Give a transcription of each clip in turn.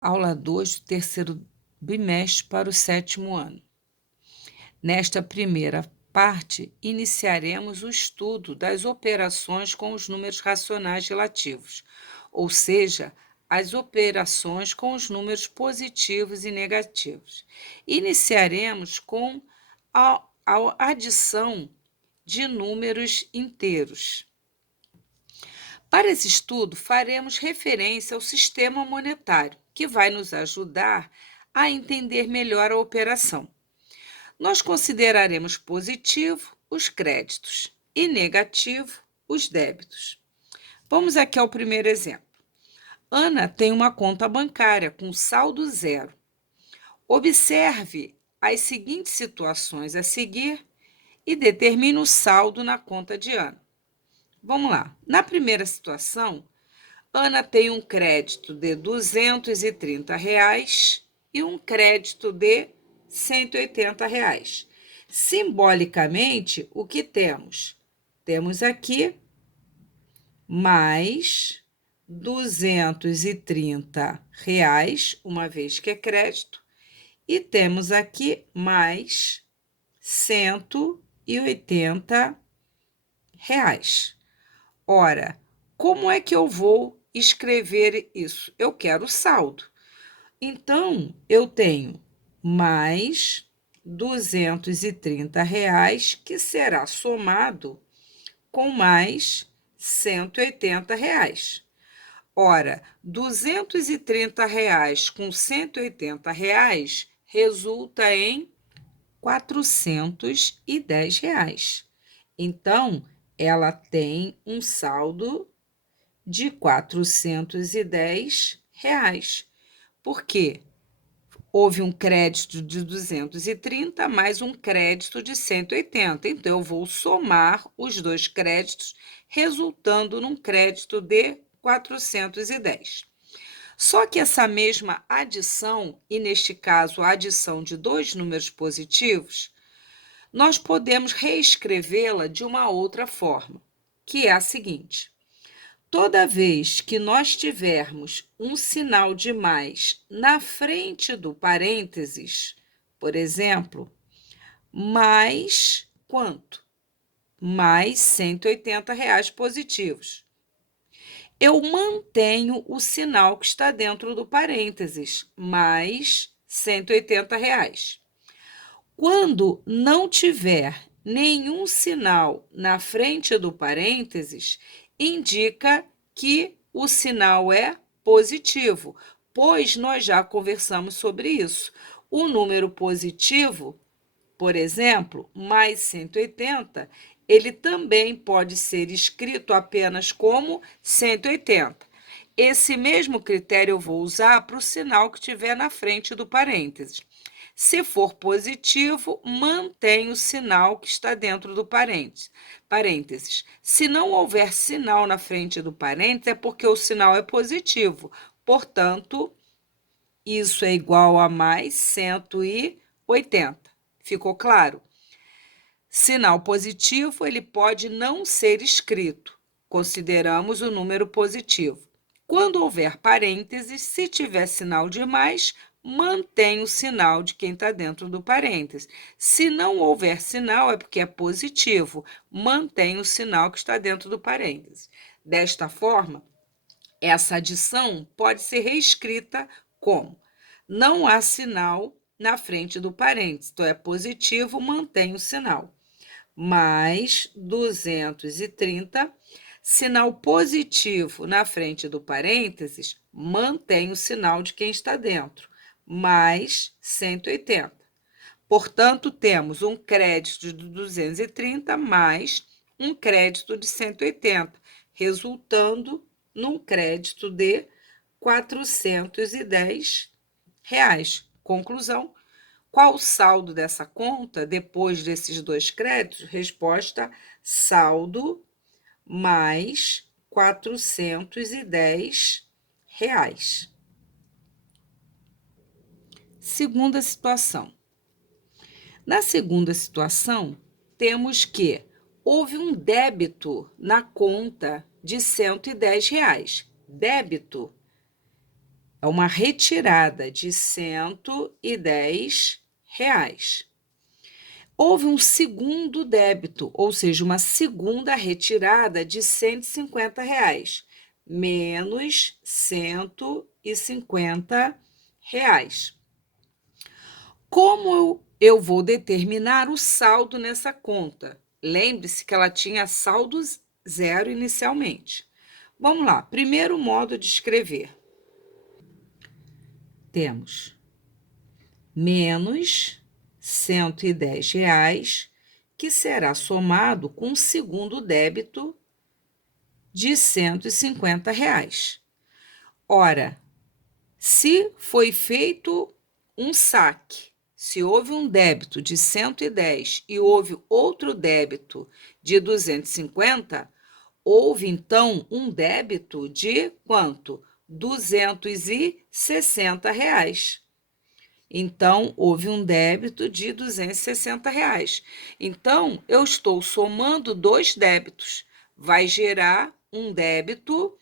Aula 2 do terceiro bimestre para o sétimo ano. Nesta primeira parte, iniciaremos o estudo das operações com os números racionais relativos, ou seja, as operações com os números positivos e negativos. Iniciaremos com a adição de números inteiros. Para esse estudo, faremos referência ao sistema monetário, que vai nos ajudar a entender melhor a operação. Nós consideraremos positivo os créditos e negativo os débitos. Vamos aqui ao primeiro exemplo. Ana tem uma conta bancária com saldo zero. Observe as seguintes situações a seguir e determine o saldo na conta de Ana. Vamos lá. Na primeira situação, Ana tem um crédito de R$ 230 e um crédito de R$ 180. Simbolicamente, o que temos? Temos aqui mais R$ 230, uma vez que é crédito, e temos aqui mais R$ 180. Ora, como é que eu vou escrever isso? Eu quero o saldo. Então, eu tenho mais R$ 230, que será somado com mais R$ 180. Ora, R$ 230 com R$ 180 resulta em R$ 410. Então, ela tem um saldo de R$ 410. Por quê? Houve um crédito de 230 mais um crédito de 180. Então, eu vou somar os dois créditos, resultando num crédito de 410. Só que essa mesma adição, e neste caso a adição de dois números positivos, nós podemos reescrevê-la de uma outra forma, que é a seguinte: toda vez que nós tivermos um sinal de mais na frente do parênteses, por exemplo, mais quanto? Mais R$ 180 positivos. Eu mantenho o sinal que está dentro do parênteses, mais R$ 180. Quando não tiver nenhum sinal na frente do parênteses, indica que o sinal é positivo, pois nós já conversamos sobre isso. O número positivo, por exemplo, mais 180, ele também pode ser escrito apenas como 180. Esse mesmo critério eu vou usar para o sinal que estiver na frente do parênteses. Se for positivo, mantém o sinal que está dentro do parênteses. Se não houver sinal na frente do parênteses, é porque o sinal é positivo. Portanto, isso é igual a mais 180. Ficou claro? Sinal positivo, ele pode não ser escrito. Consideramos o número positivo. Quando houver parênteses, se tiver sinal de mais, mantém o sinal de quem está dentro do parênteses. Se não houver sinal, é porque é positivo, mantém o sinal que está dentro do parênteses. Desta forma, essa adição pode ser reescrita como: não há sinal na frente do parênteses, então é positivo, mantém o sinal. Mais 230, sinal positivo na frente do parênteses, mantém o sinal de quem está dentro, mais 180. Portanto, temos um crédito de 230 mais um crédito de 180, resultando num crédito de R$ 410. Conclusão: qual o saldo dessa conta depois desses dois créditos? Resposta: saldo mais R$ 410. Segunda situação. Na segunda situação, temos que houve um débito na conta de R$ 110. Débito É uma retirada de R$ 110. Houve um segundo débito, ou seja, uma segunda retirada de R$ 150, menos R$ 150. Como eu vou determinar o saldo nessa conta? Lembre-se que ela tinha saldo zero inicialmente. Vamos lá, primeiro modo de escrever. Temos menos R$ 110, que será somado com o segundo débito de R$ 150. Ora, se foi feito um saque, se houve um débito de 110 e houve outro débito de 250, houve então um débito de quanto? R$ 260. Então, houve um débito de R$ 260. Então, eu estou somando dois débitos. Vai gerar um débito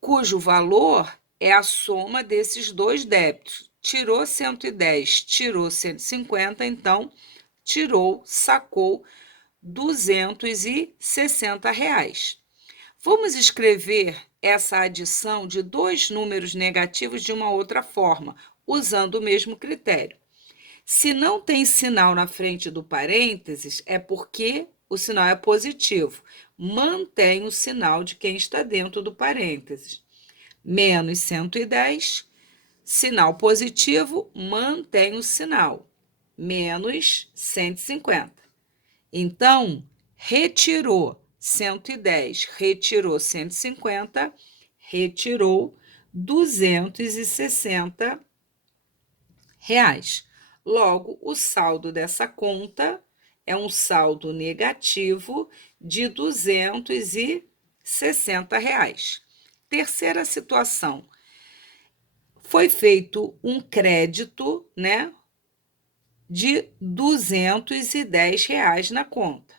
cujo valor é a soma desses dois débitos. Tirou 110, tirou 150, então sacou R$ 260. Vamos escrever essa adição de dois números negativos de uma outra forma, usando o mesmo critério. Se não tem sinal na frente do parênteses, é porque o sinal é positivo. Mantém o sinal de quem está dentro do parênteses. Menos 110, sinal positivo, mantém o sinal. Menos 150. Então, retirou 110, retirou 150, retirou R$ 260. Logo, o saldo dessa conta é um saldo negativo de R$ 260. Terceira situação. Foi feito um crédito, né, de R$ 210 na conta,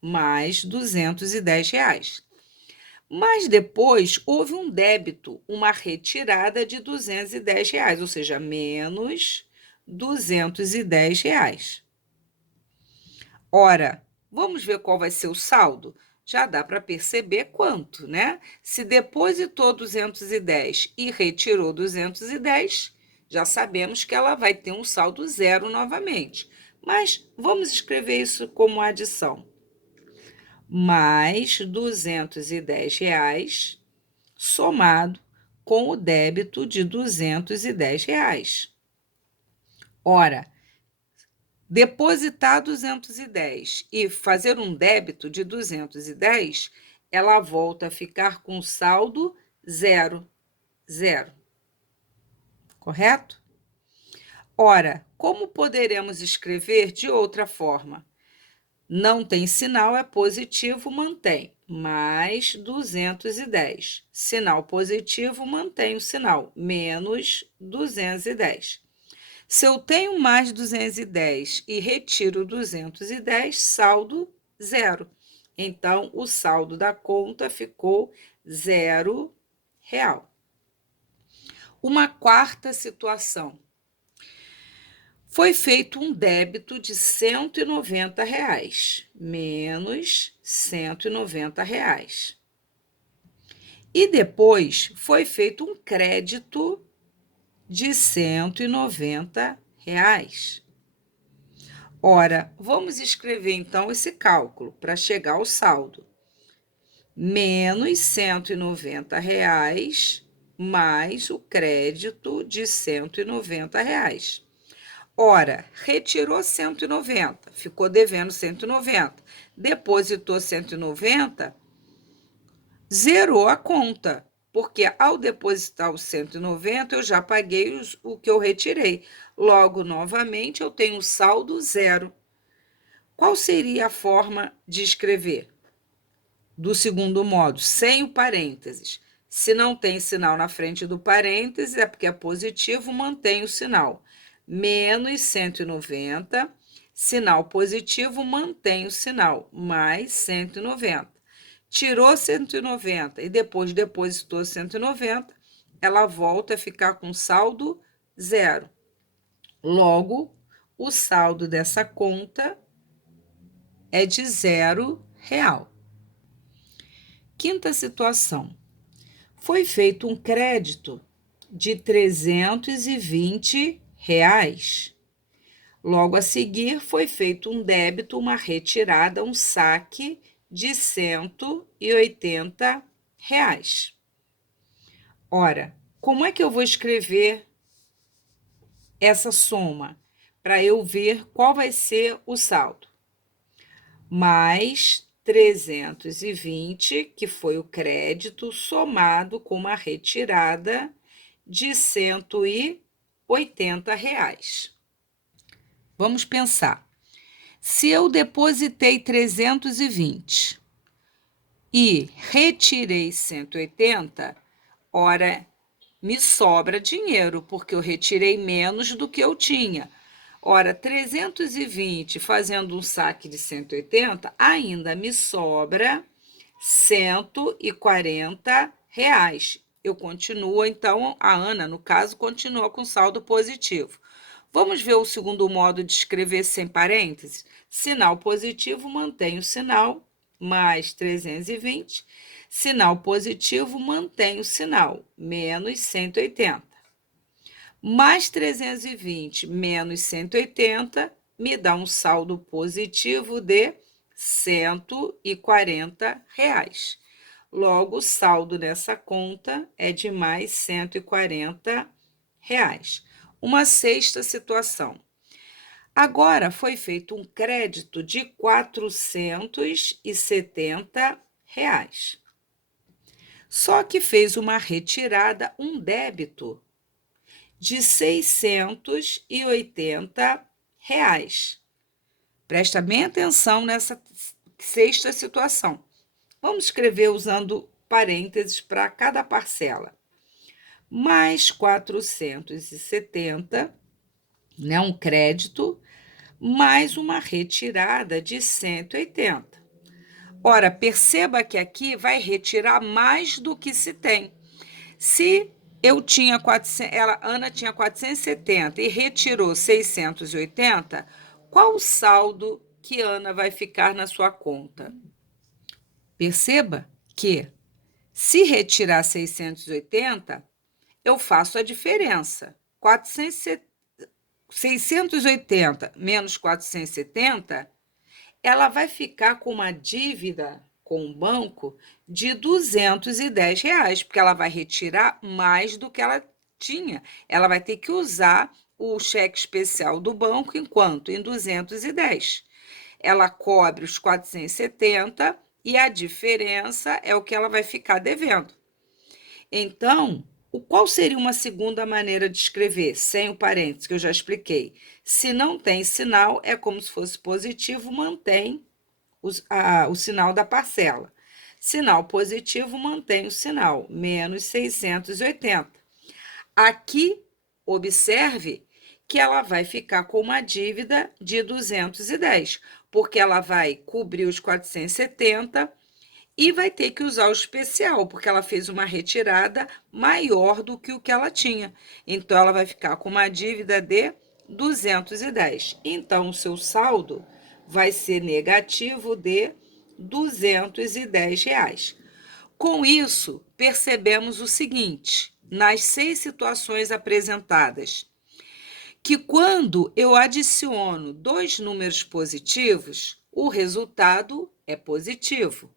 mais R$ 210. Mas depois houve um débito, uma retirada de R$ 210, ou seja, menos R$ 210. Ora, vamos ver qual vai ser o saldo? Já dá para perceber quanto, né? Se depositou 210 e retirou 210, já sabemos que ela vai ter um saldo zero novamente. Mas vamos escrever isso como adição. Mais R$ 210 somado com o débito de R$ 210. Ora, depositar 210 e fazer um débito de 210, ela volta a ficar com saldo zero. Correto? Ora, como poderemos escrever de outra forma? Não tem sinal, é positivo, mantém. Mais 210. Sinal positivo, mantém o sinal. Menos 210. Se eu tenho mais 210 e retiro 210, saldo zero. Então, o saldo da conta ficou R$ 0. Uma quarta situação. Foi feito um débito de R$ 190, menos R$ 190. E depois foi feito um crédito de R$ 190. Ora, vamos escrever então esse cálculo para chegar ao saldo. Menos R$ 190 mais o crédito de R$ 190. Ora, retirou 190, ficou devendo 190. Depositou 190, zerou a conta, porque ao depositar os 190, eu já paguei o que eu retirei. Logo, novamente, eu tenho saldo zero. Qual seria a forma de escrever? Do segundo modo, sem o parênteses. Se não tem sinal na frente do parênteses, é porque é positivo, mantém o sinal. Menos 190, sinal positivo, mantém o sinal, mais 190. Tirou 190 e depois depositou 190, ela volta a ficar com saldo zero. Logo, o saldo dessa conta é de R$ 0. Quinta situação. Foi feito um crédito de R$ 320. Logo a seguir, foi feito um débito, uma retirada, um saque de R$ 180. Ora, como é que eu vou escrever essa soma para eu ver qual vai ser o saldo? Mais 320, que foi o crédito, somado com uma retirada de R$ 180. Vamos pensar. Se eu depositei 320 e retirei 180, ora, me sobra dinheiro, porque eu retirei menos do que eu tinha. Ora, 320 fazendo um saque de 180, ainda me sobra R$ 140. Eu continuo, então, a Ana, no caso, continua com saldo positivo. Vamos ver o segundo modo de escrever sem parênteses? Sinal positivo, mantém o sinal, mais 320. Sinal positivo, mantém o sinal, menos 180. Mais 320 menos 180 me dá um saldo positivo de R$ 140. Logo, o saldo nessa conta é de mais R$ 140. Uma sexta situação. Agora foi feito um crédito de R$ 470. Só que fez uma retirada, um débito de R$ 680. Presta bem atenção nessa sexta situação. Vamos escrever usando parênteses para cada parcela. Mais 470, né, um crédito, mais uma retirada de 180. Ora, perceba que aqui vai retirar mais do que se tem. Se eu tinha 400, Ana tinha 470 e retirou 680, qual o saldo que Ana vai ficar na sua conta? Perceba que, se retirar 680, eu faço a diferença. 680 menos 470, ela vai ficar com uma dívida com o banco de R$ 210, porque ela vai retirar mais do que ela tinha. Ela vai ter que usar o cheque especial do banco, enquanto em 210. Ela cobre os 470 e a diferença é o que ela vai ficar devendo. Então, qual seria uma segunda maneira de escrever, sem o parênteses, que eu já expliquei? Se não tem sinal, é como se fosse positivo, mantém o sinal da parcela. Sinal positivo, mantém o sinal, menos 680. Aqui, observe que ela vai ficar com uma dívida de 210, porque ela vai cobrir os 470 e vai ter que usar o especial, porque ela fez uma retirada maior do que o que ela tinha. Então, ela vai ficar com uma dívida de 210. Então, o seu saldo vai ser negativo de R$ 210. Com isso, percebemos o seguinte, nas 6 situações apresentadas, que quando eu adiciono 2 números positivos, o resultado é positivo,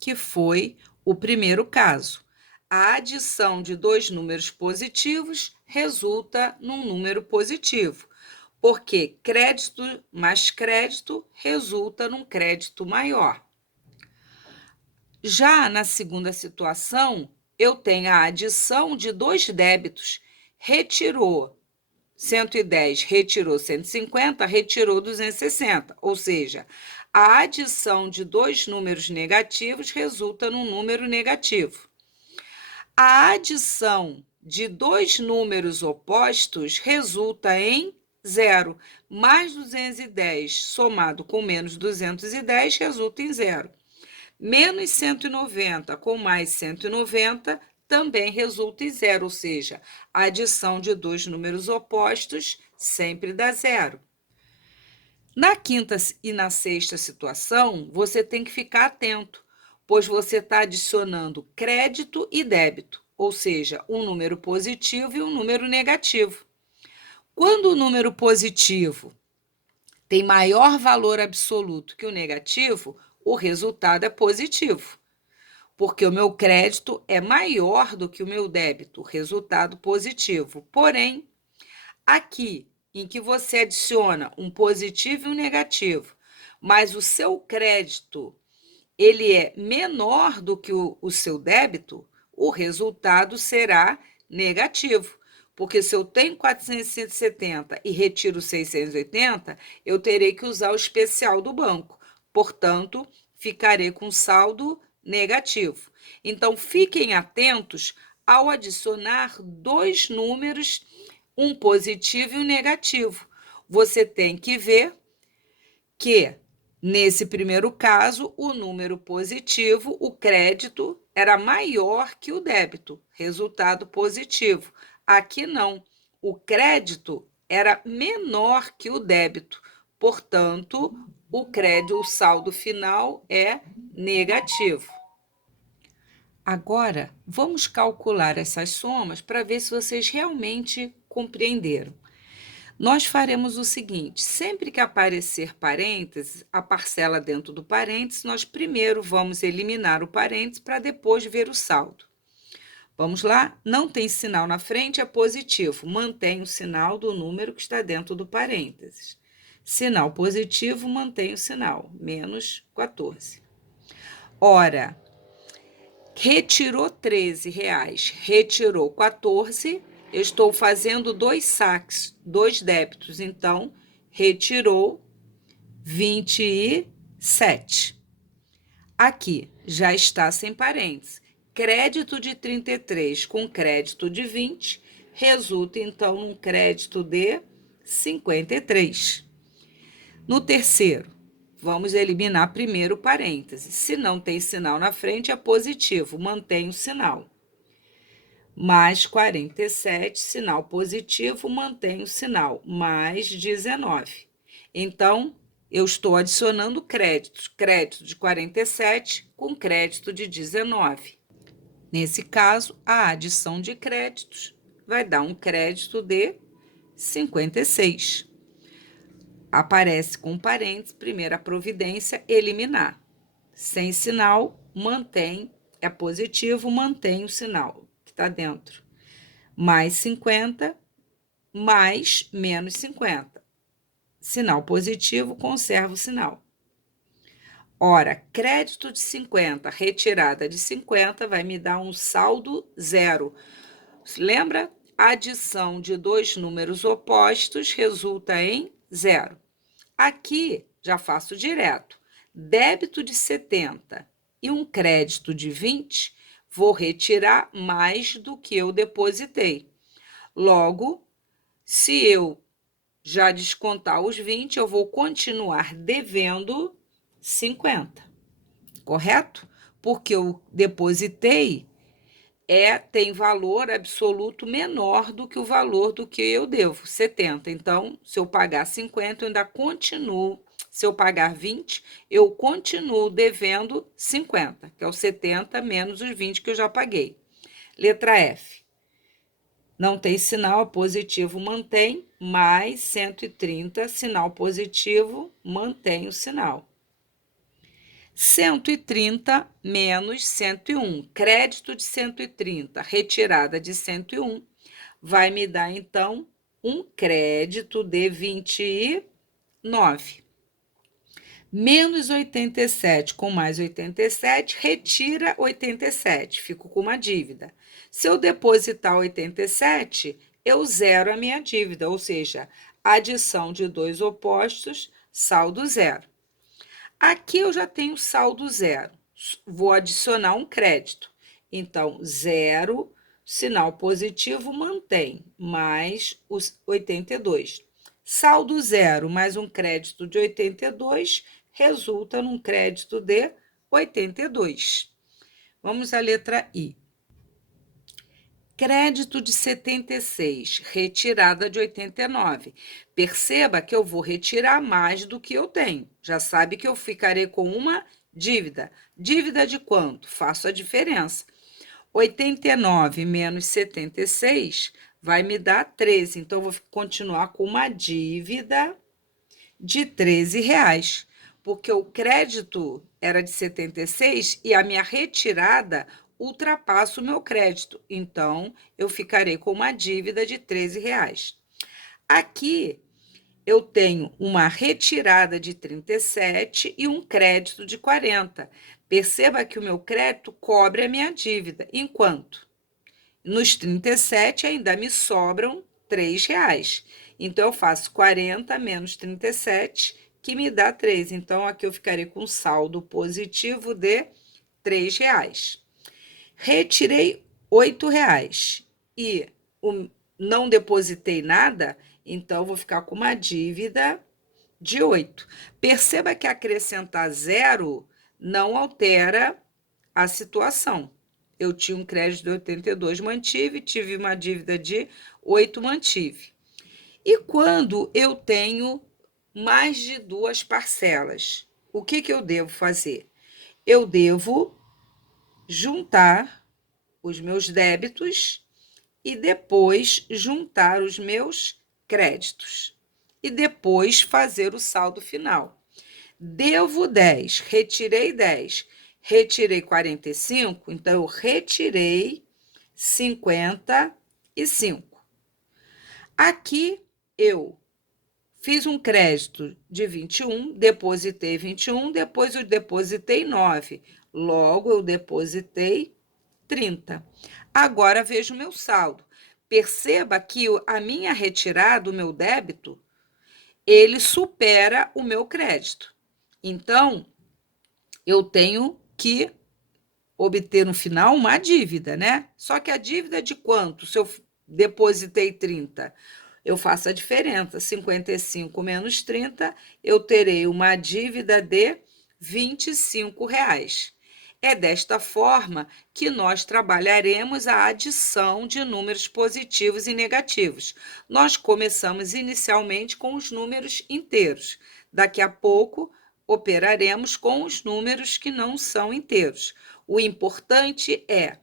que foi o primeiro caso. A adição de 2 números positivos resulta num número positivo, porque crédito mais crédito resulta num crédito maior. Já na segunda situação, eu tenho a adição de 2 débitos. Retirou 110, retirou 150, retirou 260. Ou seja, a adição de 2 números negativos resulta num número negativo. A adição de 2 números opostos resulta em 0. Mais 210 somado com menos 210 resulta em 0. Menos 190 com mais 190 também resulta em zero, ou seja, a adição de dois números opostos sempre dá zero. Na quinta e na sexta situação, você tem que ficar atento, pois você está adicionando crédito e débito, ou seja, um número positivo e um número negativo. Quando o número positivo tem maior valor absoluto que o negativo, o resultado é positivo, porque o meu crédito é maior do que o meu débito, resultado positivo. Porém, aqui em que você adiciona um positivo e um negativo, mas o seu crédito ele é menor do que o seu débito, o resultado será negativo. Porque se eu tenho 470 e retiro 680, eu terei que usar o especial do banco. Portanto, ficarei com saldo negativo. Então, fiquem atentos ao adicionar dois números, um positivo e um negativo. Você tem que ver que, nesse primeiro caso, o número positivo, o crédito, era maior que o débito, resultado positivo. Aqui não, o crédito era menor que o débito, portanto, o crédito, o saldo final é negativo. Agora, vamos calcular essas somas para ver se vocês realmente compreenderam. Nós faremos o seguinte: sempre que aparecer parênteses, a parcela dentro do parênteses, nós primeiro vamos eliminar o parênteses para depois ver o saldo. Vamos lá? Não tem sinal na frente, é positivo. Mantém o sinal do número que está dentro do parênteses. Sinal positivo, mantém o sinal, menos 14. Ora, retirou R$ 13, retirou 14, eu estou fazendo dois saques, dois débitos, então retirou 27. Aqui já está sem parênteses. Crédito de 33 com crédito de 20 resulta então num crédito de 53. No terceiro, vamos eliminar primeiro o parêntese. Se não tem sinal na frente, é positivo, mantém o sinal. Mais 47, sinal positivo, mantém o sinal, mais 19. Então, eu estou adicionando créditos, crédito de 47 com crédito de 19. Nesse caso, a adição de créditos vai dar um crédito de 56. Aparece com parênteses, primeira providência, eliminar. Sem sinal, mantém, é positivo, mantém o sinal que está dentro. Mais 50, mais menos 50. Sinal positivo, conserva o sinal. Ora, crédito de 50, retirada de 50, vai me dar um saldo zero. Lembra? Adição de dois números opostos resulta em zero. Aqui, já faço direto. Débito de 70 e um crédito de 20, vou retirar mais do que eu depositei. Logo, se eu já descontar os 20, eu vou continuar devendo 50, correto? Porque eu depositei tem valor absoluto menor do que o valor do que eu devo, 70. Então, se eu pagar 50, eu ainda continuo. Se eu pagar 20, eu continuo devendo 50, que é os 70 menos os 20 que eu já paguei. Letra F. Não tem sinal, positivo mantém, mais 130, sinal positivo, mantém o sinal. 130 menos 101, crédito de 130, retirada de 101, vai me dar, então, um crédito de 29. Menos 87 com mais 87, retira 87, fico com uma dívida. Se eu depositar 87, eu zero a minha dívida, ou seja, adição de dois opostos, saldo zero. Aqui eu já tenho saldo zero, vou adicionar um crédito. Então, zero, sinal positivo, mantém, mais os 82. Saldo zero mais um crédito de 82 resulta num crédito de 82. Vamos à letra I. Crédito de 76, retirada de 89. Perceba que eu vou retirar mais do que eu tenho. Já sabe que eu ficarei com uma dívida. Dívida de quanto? Faço a diferença. 89 menos 76 vai me dar 13. Então, eu vou continuar com uma dívida de R$ 13, porque o crédito era de 76 e a minha retirada ultrapassa o meu crédito. Então, eu ficarei com uma dívida de R$ 13. Aqui eu tenho uma retirada de 37 e um crédito de 40. Perceba que o meu crédito cobre a minha dívida, enquanto nos 37 ainda me sobram R$ 3. Então, eu faço 40 menos 37, que me dá 3. Então, aqui eu ficarei com saldo positivo de R$ 3. Retirei R$ 8 e não depositei nada, então eu vou ficar com uma dívida de 8. Perceba que acrescentar zero não altera a situação. Eu tinha um crédito de 82, mantive, tive uma dívida de 8, mantive. E quando eu tenho mais de duas parcelas, o que eu devo fazer? Eu devo juntar os meus débitos e depois juntar os meus créditos. E depois fazer o saldo final. Devo 10, retirei 10, retirei 45, então eu retirei 55. Aqui eu fiz um crédito de 21, depositei 21, depois eu depositei 9, logo eu depositei 30. Agora vejo o meu saldo. Perceba que a minha retirada, o meu débito, ele supera o meu crédito. Então, eu tenho que obter no final uma dívida, né? Só que a dívida de quanto? Se eu depositei 30, eu faço a diferença. 55 menos 30, eu terei uma dívida de R$ 25. É desta forma que nós trabalharemos a adição de números positivos e negativos. Nós começamos inicialmente com os números inteiros. Daqui a pouco, operaremos com os números que não são inteiros. O importante é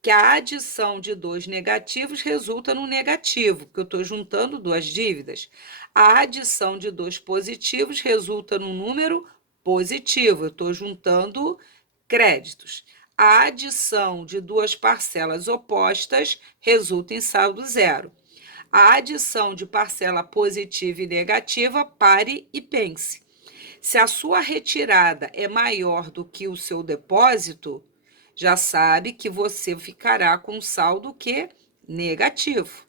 que a adição de dois negativos resulta no negativo, porque eu estou juntando duas dívidas. A adição de dois positivos resulta num número positivo, eu estou juntando créditos. A adição de duas parcelas opostas resulta em saldo zero. A adição de parcela positiva e negativa, pare e pense. Se a sua retirada é maior do que o seu depósito, já sabe que você ficará com um saldo que negativo,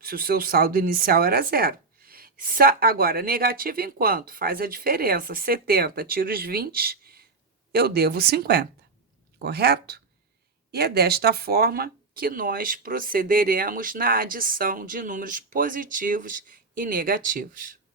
se o seu saldo inicial era zero. Agora, negativo em quanto? Faz a diferença. 70, tira os 20, eu devo 50, correto? E é desta forma que nós procederemos na adição de números positivos e negativos.